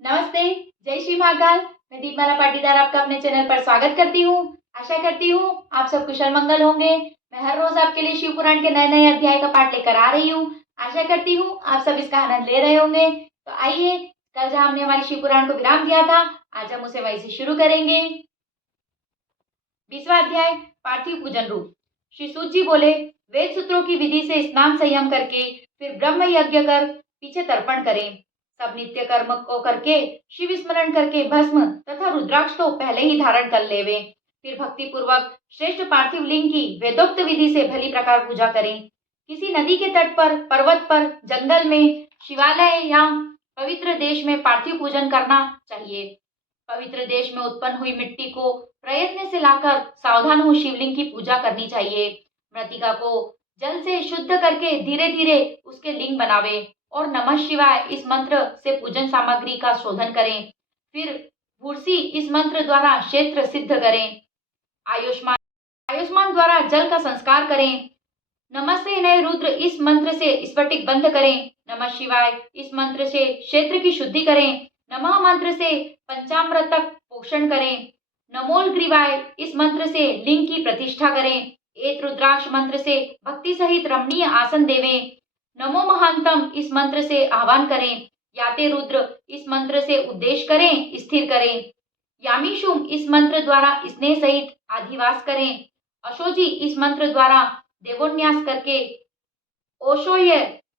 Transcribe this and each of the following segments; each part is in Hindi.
नमस्ते, जय श्री महाकाल। मैं दीपमाला पाटीदार आपका अपने चैनल पर स्वागत करती हूँ। आशा करती हूँ आप सब कुशल मंगल होंगे। मैं हर रोज आपके लिए शिव पुराण के नए नए अध्याय का पाठ लेकर आ रही हूँ। आशा करती हूँ आप सब इसका आनंद ले रहे होंगे। तो आइए, कल जहाँ हमने हमारी शिव पुराण को विराम दिया था, आज हम उसे वहीं से शुरू करेंगे। 20वां अध्याय, पार्थिव पूजन रूप। श्री सूत जी बोले, वेद सूत्रों की विधि से स्नान संयम करके फिर ब्रह्म यज्ञ कर पीछे तर्पण करें। सब नित्य कर्म को करके शिव स्मरण करके भस्म तथा रुद्राक्ष तो पहले ही धारण कर लेवे। फिर भक्ति पूर्वक श्रेष्ठ पार्थिव लिंग की वेदोक्त विधि से भली प्रकार पूजा करें। किसी नदी के तट पर, पर्वत पर, जंगल में, शिवालय या पवित्र देश में पार्थिव पूजन करना चाहिए। पवित्र देश में उत्पन्न हुई मिट्टी को प्रयत्न से लाकर सावधान हो शिवलिंग की पूजा करनी चाहिए। मृतिका को जल से शुद्ध करके धीरे धीरे उसके लिंग बनावे और नमः शिवाय इस मंत्र से पूजन सामग्री का शोधन करें। फिर भूर्सी इस मंत्र द्वारा क्षेत्र सिद्ध करें। आयुष्मान आयुष्मान द्वारा जल का संस्कार करें। नमस्ते नय रुद्र इस मंत्र से स्फटिक बंद करें। नमः शिवाय इस मंत्र से क्षेत्र की शुद्धि करें। नमः मंत्र से पंचामृत तक पोषण करें। नमोल ग्रीवाय इस मंत्र से लिंग की प्रतिष्ठा करें। एत रुद्राक्ष मंत्र से भक्ति सहित रमणीय आसन देवें। नमो महांतम इस मंत्र से आह्वान करें। याते रुद्र इस मंत्र से उद्देश्य करें, स्थिर करें। यामीशुम इस मंत्र द्वारा स्नेह सहित आधिवास करें। अशोजी इस मंत्र द्वारा देवोन्यास करके ओशोय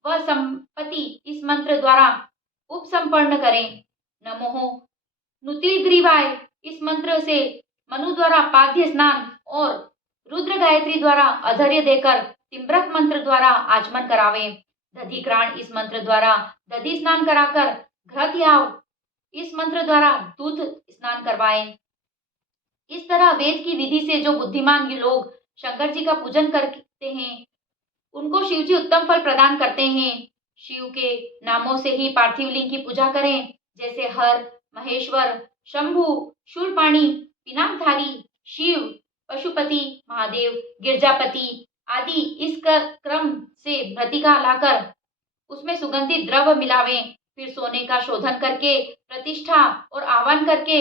व संपत्ति इस मंत्र द्वारा उपसंपन्न करें। नमोह नुतिलग्रीवाय इस मंत्र से मनु द्वारा पाद्य स्नान और रुद्र गायत्री द्वारा अधर्य देकर तिम्रक मंत्र द्वारा आचमन करावें। दधिक्राण इस मंत्र द्वारा दधि स्नान कराकर घृतयाव इस मंत्र द्वारा दूध स्नान करवाएं। इस तरह वेद की विधि से जो बुद्धिमान ये लोग शंकर जी का पूजन करते हैं, उनको शिव जी उत्तम फल प्रदान करते हैं। शिव के नामों से ही पार्थिव लिंग की पूजा करें, जैसे हर, महेश्वर, शंभु, शूलपाणी, पिनाकधारी, शिव, पशुपति, महादेव, गिरजापति आदि। इस क्रम से मृतिका लाकर उसमें सुगंधित द्रव्य मिलावें। फिर सोने का शोधन करके प्रतिष्ठा और आह्वान करके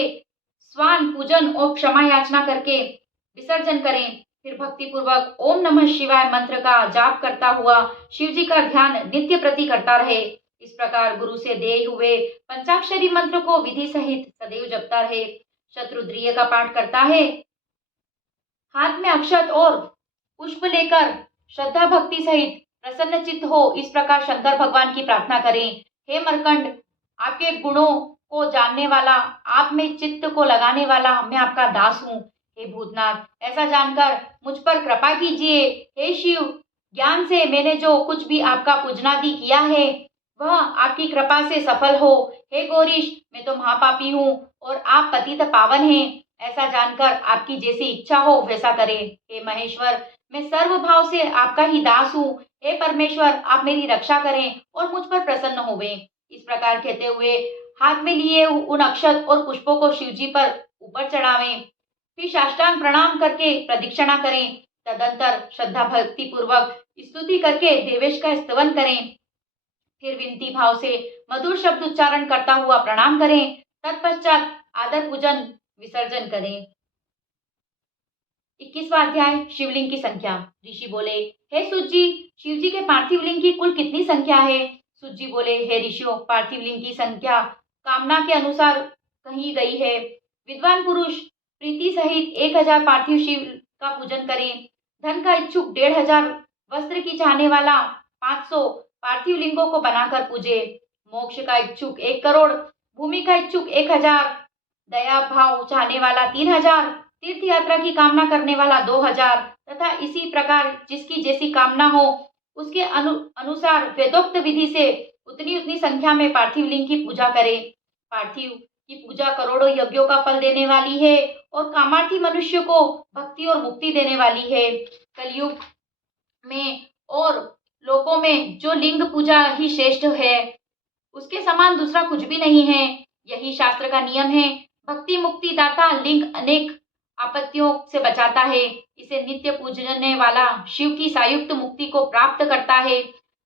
स्वान पूजन और क्षमा याचना करके विसर्जन करें। फिर भक्ति पूर्वक ओम नमः शिवाय मंत्र का जाप करता हुआ शिव जी का ध्यान नित्य प्रति करता रहे। इस प्रकार गुरु से देय हुए पंचाक्षरी मंत्र को विधि सहित सदैव जपता रहे। शत्रुद्रिय का पाठ करता है। हाथ में अक्षत और पुष्प लेकर श्रद्धा भक्ति सहित प्रसन्न चित्त हो इस प्रकार शंकर भगवान की प्रार्थना करें। हे मरकंड, आपके गुणों को जानने वाला, आप में चित्त को लगाने वाला मैं आपका दास हूँ। हे भूतनाथ, ऐसा जानकर मुझ पर कृपा कीजिए। हे शिव, ज्ञान से मैंने जो कुछ भी आपका पूजनादि किया है वह आपकी कृपा से सफल हो। हे गौरीश, मैं तो महापापी हूँ और आप पतित पावन हैं। ऐसा जानकर आपकी जैसी इच्छा हो वैसा करें। हे महेश्वर, मैं सर्व भाव से आपका ही दास हूँ। हे परमेश्वर, आप मेरी रक्षा करें और मुझ पर प्रसन्न होवें। इस प्रकार कहते हुए हाथ में लिए उन अक्षत और पुष्पों को शिव जी पर ऊपर चढ़ावें। फिर साष्टांग प्रणाम करके प्रदक्षिणा करें। तदंतर श्रद्धा भक्ति पूर्वक स्तुति करके देवेश का स्तवन करें। फिर विनती भाव से मधुर शब्द उच्चारण करता हुआ प्रणाम करें। तत्पश्चात आदर पूजन विसर्जन करें। 21वां अध्याय, शिवलिंग की संख्या। ऋषि बोले, हे सूत जी, शिव जी के पार्थिव लिंग की कुल कितनी संख्या है? सूत जी बोले, हे ऋषियों, पार्थिव लिंग की संख्या कामना के अनुसार कही गई है। विद्वान पुरुष प्रीति सहित 1000 पार्थिव शिव का पूजन करें। धन का इच्छुक 1500, वस्त्र की चाहने वाला 500 पार्थिव लिंगों को बनाकर पूजे। मोक्ष का इच्छुक 1 करोड़, भूमि का इच्छुक 1000, दया भाव चाहने वाला 3000, तीर्थ यात्रा की कामना करने वाला 2000 तथा इसी प्रकार जिसकी जैसी कामना हो उसके अनुसार वेदोक्त विधि से उतनी उतनी संख्या में पार्थिव लिंग की पूजा करें। पार्थिव की पूजा करोड़ों यज्ञों का फल देने वाली है और कामार्थी मनुष्य को भक्ति और मुक्ति देने वाली है। कलयुग में और लोकों में जो लिंग पूजा ही श्रेष्ठ है, उसके समान दूसरा कुछ भी नहीं है। यही शास्त्र का नियम है। भक्ति मुक्ति दाता लिंग अनेक आपत्तियों से बचाता है। इसे नित्य पूजने वाला शिव की सायुक्त मुक्ति को प्राप्त करता है।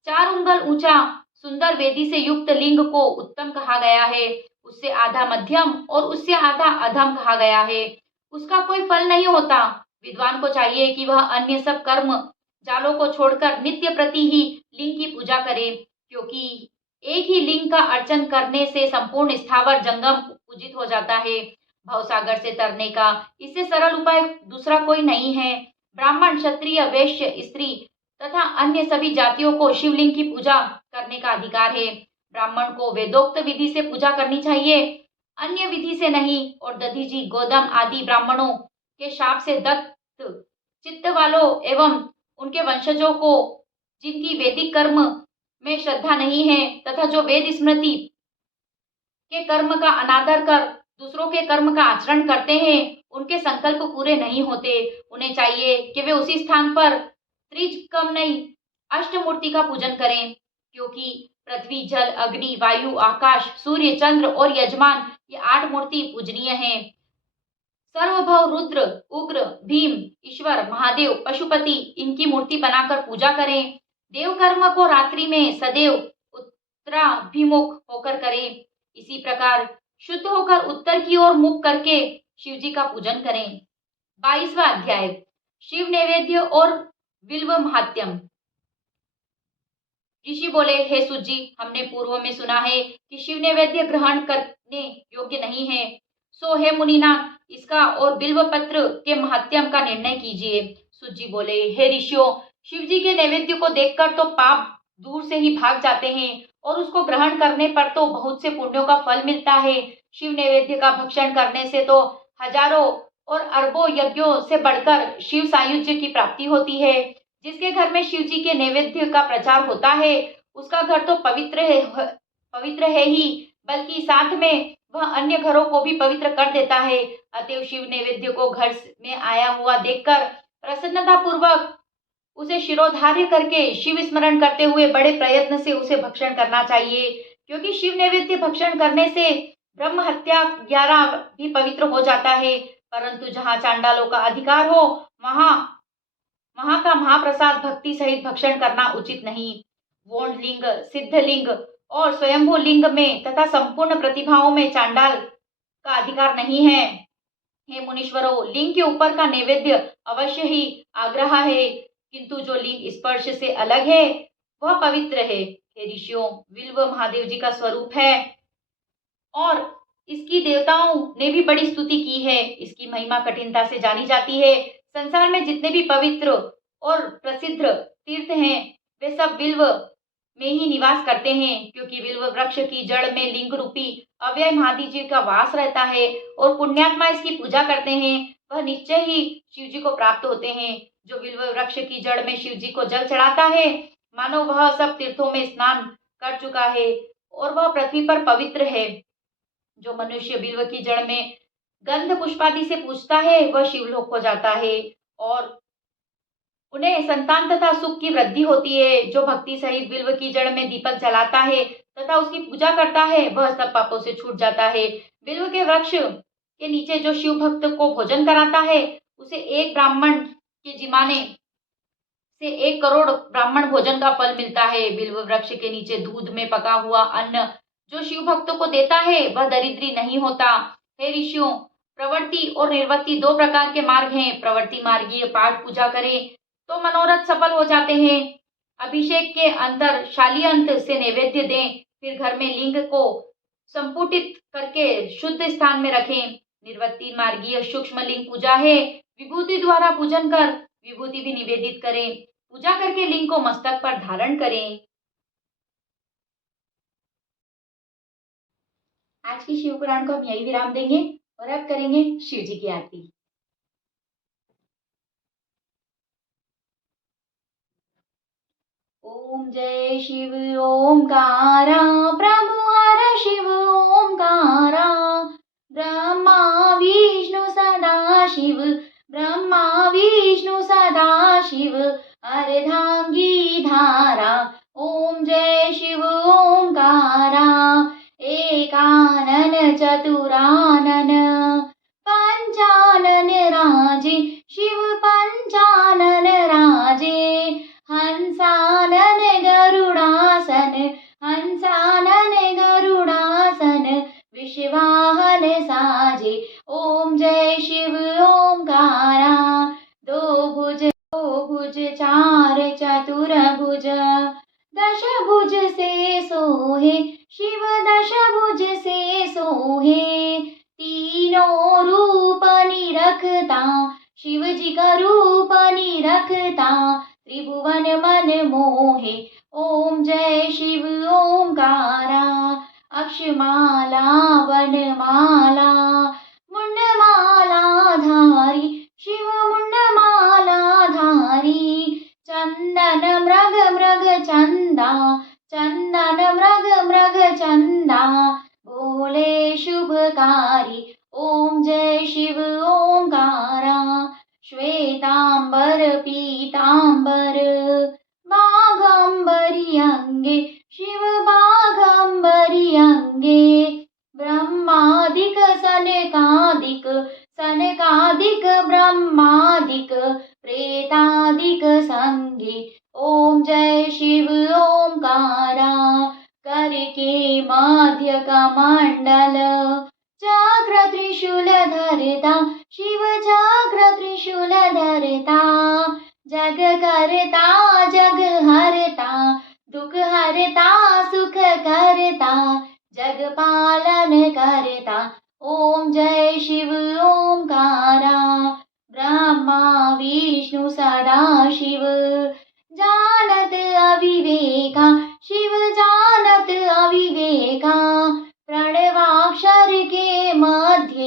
4 उंगल ऊंचा सुंदर वेदी से युक्त लिंग को उत्तम कहा गया है, उससे आधा मध्यम और उससे आधा अधम कहा गया है। उसका कोई फल नहीं होता। विद्वान को चाहिए कि वह अन्य सब कर्म जालों को छोड़कर नित्य प्रति ही लिंग की पूजा करे, क्योंकि एक ही लिंग का अर्चन करने से संपूर्ण स्थावर जंगम पूजित हो जाता है। भवसागर से तरने का इससे सरल उपाय दूसरा कोई नहीं है। ब्राह्मण, क्षत्रिय, वैश्य, स्त्री तथा अन्य सभी जातियों को शिवलिंग की पूजा करने का अधिकार है। ब्राह्मण को वेदोक्त विधि से पूजा करनी चाहिए, अन्य विधि से नहीं। और दधीजी, गौतम आदि ब्राह्मणों के शाप से दत्त चित्त वालों एवं उनके वंशजों को, जिनकी वैदिक कर्म में श्रद्धा नहीं है तथा जो वेद स्मृति के कर्म का अनादर कर दूसरों के कर्म का आचरण करते हैं, उनके संकल्प पूरे नहीं होते। उन्हें चाहिए कि वे उसी स्थान पर त्रिकमनई अष्टमूर्ति का पूजन करें, क्योंकि पृथ्वी, जल, अग्नि, वायु, आकाश, सूर्य, चंद्र और यजमान ये 8 मूर्ति पूजनीय हैं। सर्वभव, रुद्र, उग्र, भीम, ईश्वर, महादेव, पशुपति इनकी मूर्ति बनाकर पूजा करें। देव कर्म को रात्रि में सदैव उत्तराभिमुख होकर करें। इसी प्रकार शुद्ध होकर उत्तर की ओर मुख करके शिव जी का पूजन करें। 22वां अध्याय, शिव नैवेद्य और बिल्व महात्म्यम। ऋषि बोले, हे सूत जी, हमने पूर्व में सुना है कि शिव नैवेद्य ग्रहण करने योग्य नहीं है। सो हे मुनिनाथ, इसका और बिल्व पत्र के महात्म्य का निर्णय कीजिए। सूत जी बोले, हे ऋषियों, शिव जी के नैवेद्य को देखकर तो पाप दूर से ही भाग जाते हैं और उसको ग्रहण करने पर तो बहुत से पुण्यों का फल मिलता है। शिव नैवेद्य का भक्षण करने से तो हजारों और अरबों यज्ञों से बढ़कर शिव सायुज्य की प्राप्ति होती है। जिसके घर में शिव जी के नैवेद्य का प्रचार होता है, उसका घर तो पवित्र है ही, बल्कि साथ में वह अन्य घरों को भी पवित्र कर देता है। अतएव शिव नैवेद्य को घर में आया हुआ देखकर प्रसन्नता पूर्वक उसे शिरोधार्य करके शिव स्मरण करते हुए बड़े प्रयत्न से उसे भक्षण करना चाहिए, क्योंकि शिव नैवेद्य भक्षण करने से ब्रह्म हत्या 11 भी पवित्र हो जाता है। परंतु जहाँ चांडालों का अधिकार हो, वहां का महाप्रसाद भक्ति सहित भक्षण करना उचित नहीं। वोंड लिंग, सिद्ध लिंग और स्वयंभू लिंग में तथा संपूर्ण प्रतिभाओं में चांडाल का अधिकार नहीं है। हे मुनीश्वरों, लिंग के ऊपर का नैवेद्य अवश्य ही आग्रह है, किंतु जो लिंग स्पर्श से अलग है वह पवित्र है। हे ऋषियों, बिल्व महादेव जी का स्वरूप है और इसकी देवताओं ने भी बड़ी स्तुति की है। इसकी महिमा कठिनता से जानी जाती है। संसार में जितने भी पवित्र और प्रसिद्ध तीर्थ हैं, वे सब बिल्व में ही निवास करते हैं, क्योंकि बिल्व वृक्ष की जड़ में लिंग रूपी अव्यय महादेव जी का वास रहता है और पुण्यात्मा इसकी पूजा करते हैं, वह निश्चय ही शिव जी को प्राप्त होते हैं। जो बिल्व वृक्ष की जड़ में शिव जी को जल चढ़ाता है, मानो वह सब तीर्थों में स्नान कर चुका है और वह पृथ्वी पर पवित्र है। जो मनुष्य बिल्व की जड़ में गंध पुष्पादि से पूजता है, वह शिवलोक हो जाता है और उन्हें संतान तथा सुख की वृद्धि होती है। जो भक्ति सहित बिल्व की जड़ में दीपक जलाता है तथा उसकी पूजा करता है, वह सब पापों से छूट जाता है। बिल्व के वृक्ष के नीचे जो शिव भक्त को भोजन कराता है, उसे एक ब्राह्मण के जिमाने से 1 करोड़ ब्राह्मण भोजन का फल मिलता है। बिल्व वृक्ष के नीचे दूध में पका हुआ अन्न जो शिव भक्तों को देता है, वह दरिद्री नहीं होता। हे ऋषियों, प्रवृत्ति और निर्वृत्ति 2 प्रकार के मार्ग हैं। प्रवृत्ति मार्गीय पाठ पूजा करें तो मनोरथ सफल हो जाते हैं। अभिषेक के अंदर शालियंत से नैवेद्य दें, फिर घर में लिंग को संपुटित करके शुद्ध स्थान में रखें। निर्वृत्ति मार्गीय सूक्ष्म लिंग पूजा है। विभूति द्वारा पूजन कर विभूति भी निवेदित करें। पूजा करके लिंग को मस्तक पर धारण करें। आज की शिव पुराण को हम यही विराम देंगे और अब करेंगे शिव जी की आरती। ओम जय शिव ओंकारा, प्रभु हर शिव ओंकारा। ब्रह्मा विष्णु सदा शिव, ब्रह्मा विष्णु सदा शिव, अर्धांगी धारा। ओम जय शिव ओंकारा, एकानन चतुरानन, पंचानन राजे शिव, पंचानन राजे। हंसानन गरुड़ासन, मोहे। तीनों रूप निरखता शिव जी का रूप निरखता त्रिभुवन मन मोहे। ओम जय शिव ओंकारा। अक्षमाला वनमाला मुंडमाला धारी शिव मुंडमाला धारी। चंदन मृग मृग चंदा चंदन मृग मृग चंदा भोले शुभकारी। ओम जय शिव ओंकारा। श्वेतांबर पीतांबर बाघांबरी अंगे शिव बाघांबरी अंगे। ब्रह्मादिक सनकादिक सनकादिक ब्रह्मादिक प्रेतादिक संगे। ओम जय शिव ओंकारा। करके मध्य कमंडल चक्र त्रिशूल धरता शिव चक्र त्रिशूल धरता। जग करता जग हरता दुख हरता सुख करता जग पालन करता। ओम जय शिव ओंकारा। ब्रह्मा विष्णु सदा शिव जानत अविवेका शिव जानत अविवेका। प्रणवाक्षर के मध्य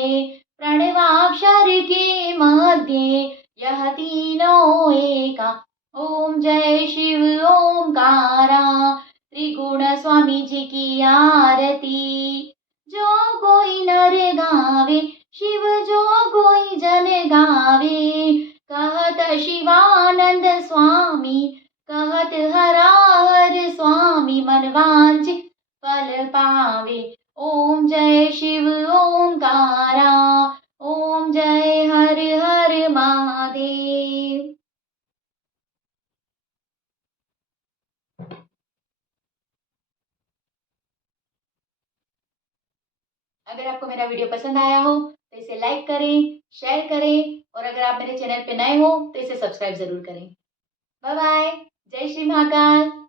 प्रणवाक्षर के मध्य यह तीनों एका। ओम जय शिव ओंकारा। त्रिगुण स्वामी जी की आरती जो कोई नर गावे शिव जो कोई जन गावे। कहत शिवानंद स्वामी कहत हरा हर स्वामी मन वांछित फल पावे। ओम जय शिव ओंकारा। ओम जय हर हर महादेव। अगर आपको मेरा वीडियो पसंद आया हो तो इसे लाइक करें, शेयर करें और अगर आप मेरे चैनल पे नए हो तो इसे सब्सक्राइब जरूर करें। Bye bye. जय श्री महाकाल।